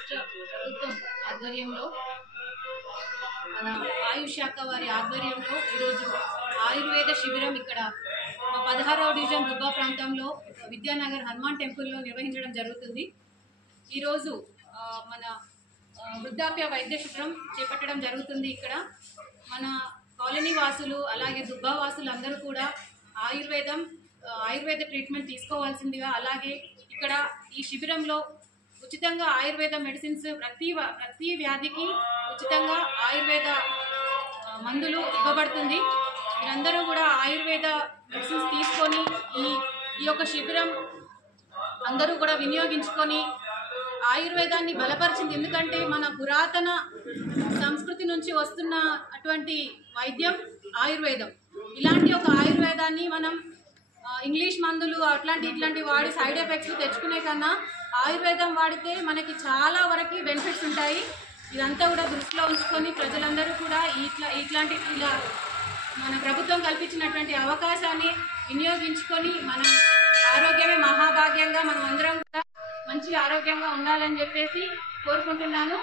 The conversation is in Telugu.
రాష్ట్ర ప్రభుత్వం ఆధ్వర్యంలో మన ఆయుష్ శాఖ వారి ఆధ్వర్యంలో ఈరోజు ఆయుర్వేద శిబిరం ఇక్కడ 16వ డివిజన్ దుబ్బా ప్రాంతంలో విద్యానగర్ హనుమాన్ టెంపుల్లో నిర్వహించడం జరుగుతుంది. ఈరోజు మన వృద్ధాప్య వైద్య శిబిరం చేపట్టడం జరుగుతుంది. ఇక్కడ మన కాలనీ వాసులు అలాగే దుబ్బా వాసులు అందరూ కూడా ఆయుర్వేద ట్రీట్మెంట్ తీసుకోవాల్సిందిగా, అలాగే ఇక్కడ ఈ శిబిరంలో ఉచితంగా ఆయుర్వేద మెడిసిన్స్ ప్రతి వ్యాధికి ఉచితంగా ఆయుర్వేద మందులు ఇవ్వబడుతుంది. మీరందరూ కూడా ఆయుర్వేద మెడిసిన్స్ తీసుకొని ఈ యొక్క శిబిరం అందరూ కూడా వినియోగించుకొని ఆయుర్వేదాన్ని బలపరిచింది. ఎందుకంటే మన పురాతన సంస్కృతి నుంచి వస్తున్న అటువంటి వైద్యం ఆయుర్వేదం. ఇలాంటి ఒక ఆయుర్వేదాన్ని మనం ఇంగ్లీష్ మందులు ఇట్లాంటి వాడి సైడ్ ఎఫెక్ట్స్ తెచ్చుకునే కన్నా ఆయుర్వేదం వాడితే మనకి చాలా వరకు బెనిఫిట్స్ ఉంటాయి. ఇదంతా కూడా దృష్టిలో ఉంచుకొని ప్రజలందరూ కూడా ఇలా మన ప్రభుత్వం కల్పించినటువంటి అవకాశాన్ని వినియోగించుకొని మన ఆరోగ్యమే మహాభాగ్యంగా మనం అందరం కూడా మంచి ఆరోగ్యంగా ఉండాలని చెప్పేసి కోరుకుంటున్నాను.